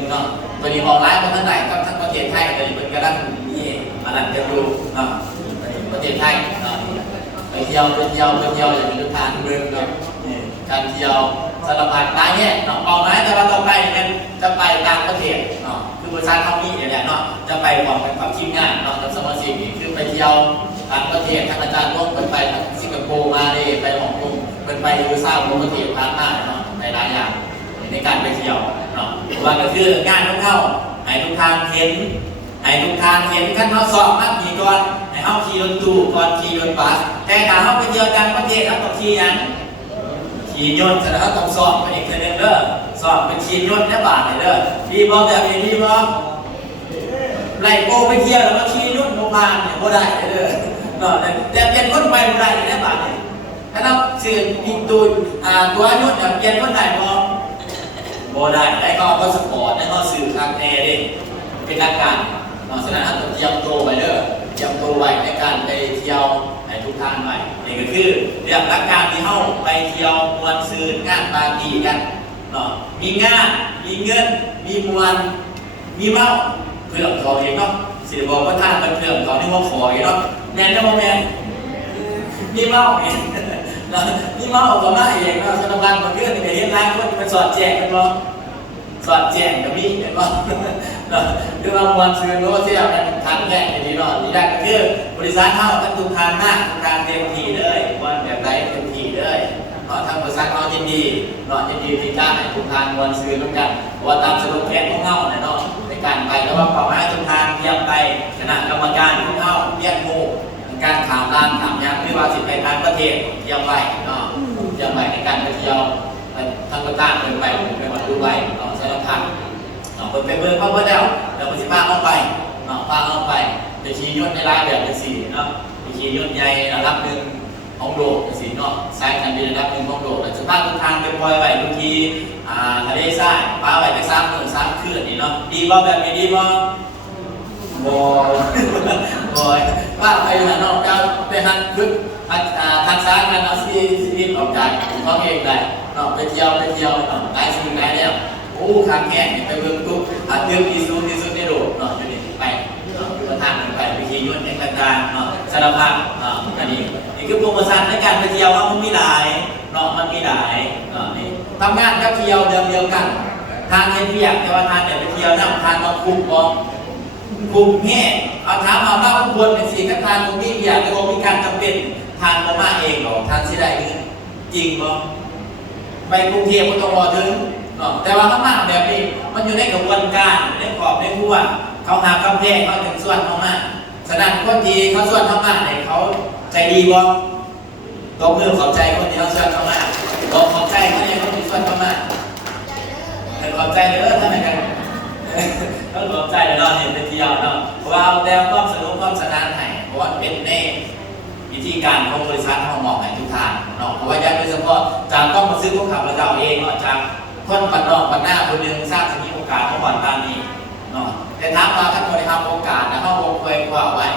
ตัวนี้ออนไลน์มาทั้งไหนกับทั้งประเทศไทยตัวนี้เป็นกระดั้งนี่อันนั้นจะรู้ประเทศไทยไปเที่ยวอย่างมีทางเมืองการเที่ยวสารพัดหลายเนี่ยออกมาแต่ว่าต่อไปเนี่ยจะไปต่างประเทศคือบริษัทเขามีอย่างเงี้ยจะไปพร้อมกับทีมงานกับสมาชิกคือไปเที่ยวต่างประเทศทางอาจารย์ร่วมไปสิงคโปร์มาเลยไปฮ่องกงไปยูซ่าโปรประเทศพาร์ทหน้าในหลายอย่างในการไปเที่ยวว่าก็คืองานของเขาให้ทุกทางเห็นขั้นเขาสอบมัดมีก่อนให้เขาขี่รถตู้ก่อนขี่รถบัสแต่ถ้าเขาไปเที่ยวต่างประเทศเขาต้องขี่ยังขี่ยนต์แต่เขาต้องสอบเป็นอีกคนหนึ่งเด้อสอบเป็นขี่ยนต์แค่บาทเลยเด้อดีบอแบบนี้ดีบอไล่โป้ไปเที่ยวแล้วก็ขี่ยนต์โรงพยาบาลเนี่ยก็ได้เด้อแต่เป็นคนไปไม่ได้แค่บาทเนี่ยถ้าเราซื้อมีตัวยนต์แบบเป็นคนไหนบ่ได้ได้ก็สปอร์ตได้ก็สื่อทางแอร์ดิเป็นนักการฉะนั้นต้องเตรียมตัวไว้เด้อเตรียมตัวไว้ในการไปเที่ยวในทุกทางไว้นี่ก็คือเรื่องหลักการที่เข้าไปเที่ยวมวลซื้องานปาร์ตี้กันมีงานมีเงินมีมวลมีเมาเพื่อนขอเองเนาะสิบอกว่าท่านเป็นเพื่อนขอที่ว่าขอเองเนาะแมนจะบอกแมนมีเมาเองมีเมาออกมาเองเนาะสำหรับการเพื่อนในเรื่องร้านคนเป็นสอดแจกเป็นบ่สอดแจงกับพี่เห็นป่ะหรือว่ามวลซื้อโน้ตที่เราทางแรกอย่างนี้เนาะนี่ได้ก็คือบริษัทเท่าทั้งทุกทางหน้าการเต็มทีเลยวันแบบไรเต็มทีเลยทางบริษัทเขายินดีที่จ้างให้ทุกทางมวลซื้อร่วมกันว่าตามสรุปแผนของเขาเนาะในการไปแล้วว่าเป้าหมายทุกทางเตรียมไปคณะกรรมการของเขาเรียกโมการข่าวร้านถามยังหรือว่าสิไปการประเทศเตรียมไว้ในการไปเที่ยวทางกระต้านเป็นไปวันดูใบสารพัดไปเบิ่งพ่อพ่อแล้วมันสิพาเอาไปไปขี่ยนต์ในร้านแบบเป็นสีไปขี่ยนต์ใหญ่ระดับหนึ่งของโลกเป็นสีสายการบินระดับหนึ่งของโลกแต่สภาพทุกทางเป็นปล่อยไปบางทีทะเลทรายป้าไปไป3 มื้อ 3 คืนนี่ดีบ่แบบนี้ดีบ่ว่าไปหานอกจากไปหันคึกทักษะการเอาชีวิตออกจากเขาเองได้ไปเที่ยวได้สิ่งไหนแล้วโอ้ข้างแง่ไปเบิ่งตุ๊กเรื่องที่สุดในโลกอยู่นี่ไปทางไปขี่ยนต์ในต่างๆสารพัดอันนี้คือโปรโมชั่นในการไปเที่ยวมันมีหลายมันมีหลายนี่ทำงานกับเที่ยวเดียวกันทางเที่ยวแต่ว่าทางไปเที่ยวนั่งทางมาคุมแง่เอาถามว่าควรเป็นสิ่งที่ทางตรงนี้อยากจะมีการจำเป็นทางมาเองหรอทางที่ได้จริงบ่ไปกรุงเทพก็ต้องรอถึงแต่ว่าข้างหน้าแบบนี้มันอยู่ในกระบวนการในขอบในทั่วเขาหากำแพงเขาถึงส่วนเข้ามาฉะนั้นคนที่เขาส่วนเข้ามาเนี่ยเขาใจดีบ่ต้องเมื่อขอบใจคนที่เขาส่วนเข้ามาต้องขอบใจเขาเนี่ยเขาที่ส่วนเข้ามาแต่ขอบใจเลยท่านอาจารย์ต้องขอบใจเลยเห็นไปเที่ยวเพราะว่าเอาแต่ความสนุกความสนานให้เพราะว่าเป็นในวิธีการของบริษัทเขามองให้ทุกทางเพราะว่าย้ายโดยเฉพาะจากต้องมาซื้อพวกขับเราเองจากคนปัดนอกปัดหน้าคนหนึ่งทราบจะมีโอกาสเมื่อก่อนตามนี้แต่ถามว่าถ้าคนได้ทำโอกาสนะเขาวงเคยกว่าไว้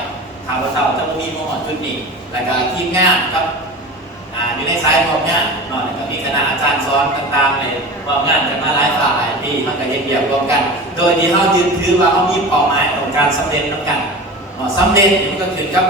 ทางเราจะมีมหอจุดนี้แล้วก็ทีมงานครับอยู่ในสายความงานแล้วก็มีคณะอาจารย์สอนต่างๆเลยความงานกันมาหลายฝ่ายหลายปีมันก็เรียบรวมกันโด โดยที่เขายึดถือว่าเขามีเป้าหมายของการสำเร็จน้ำกันสำเร็จมันก็ถึงกับ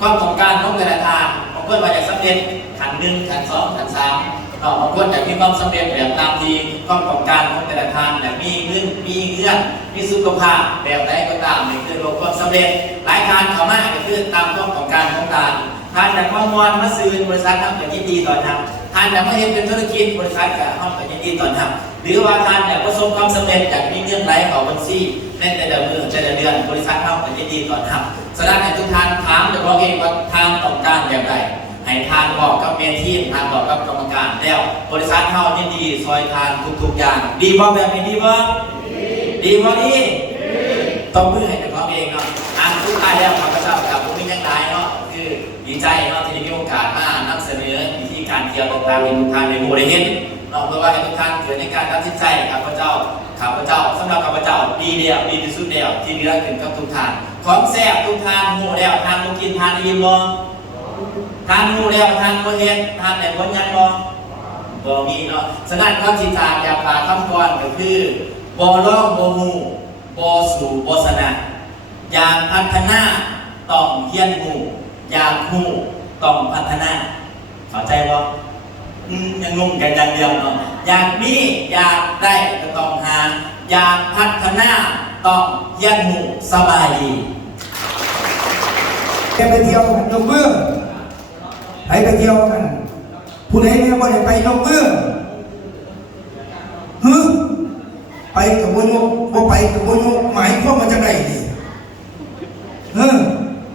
ความต้องการของแต่ละทางบางคนว่าอยากสำเร็จขั้น1ขั้น2ขั้น3บางคนอยากมีความสำเร็จแบบตามที่ความต้องการของแต่ละทางแบบมีเงินมีเงื่อนมีสุขภาพแบบใดก็ตามนี่คือโลกความสำเร็จหลายทางเข้ามาก็คือตามความต้องการของการทานจากมอนมาซื้อบริษัททำกับยินดีตอนทำทานจากมาเห็นเป็นธุรกิจบริษัทกับห้องกับยินดีตอนทำหรือว่าทานจากประสบความสำเร็จจากมีเงื่อนไหลของบัญชีในแต่ละมือแต่ละเดือนบริษัทห้องกับยินดีตอนทำสำหรับให้ทุกท่านถามจากเราเองว่าทานต้องการอย่างไรให้ทานบอกกับเมนทีมทานบอกกับกรรมการแล้วบริษัทห้องยินดีซอยทานทุกๆอย่างดีบ่แบบนี้ดีบ่ดีบ่ดีต้องมือให้กับเราเองเนาะอ่านทุกท่านแล้วข้าพเจ้ากับผู้มียังไงเนาะคือดีใจเนาะที่ได้มีโอกาสมานำเสนอวิธีการเกี่ยวกับการให้ทุกท่านในโมเดลเห็นเนาะเพื่อว่าให้ทุกท่านเกิดในการตัดสินใจข้าพเจ้าสำหรับข้าพเจ้าดีเดียวดีที่สุดเดียวที่เหลือขึ้นกับทุกท่านของแซ่บทุกท่านหมูแล้วทานมุกินทานอิ่มบ่ทานหมูแล้วทานโมเห็นทานแต่ผลยังบ่มีเนาะฉะนั้นข้อจิตตาอยากฝากคำกรก็คือบ่ร้องบ่ฮู้บ่สู่บ่สนะอยากพัฒนาต้องเฮียนฮู้อยากฮู้ต้องพัฒนาเข้าใจบ่ยังงงกันอย่างเดียวเนาะอยากมีอยากได้ก็ต้องหาอยากพัฒนาต้องเฮียนฮู้สบายดีไปเที่ยวกันยกมือไปเที่ยวกันผู้ใดเนี่ยบ่ได้ไปยกมือไปกับบ่ยกบ่ไปกับบ่ยกหมายความว่าจังได๋นี่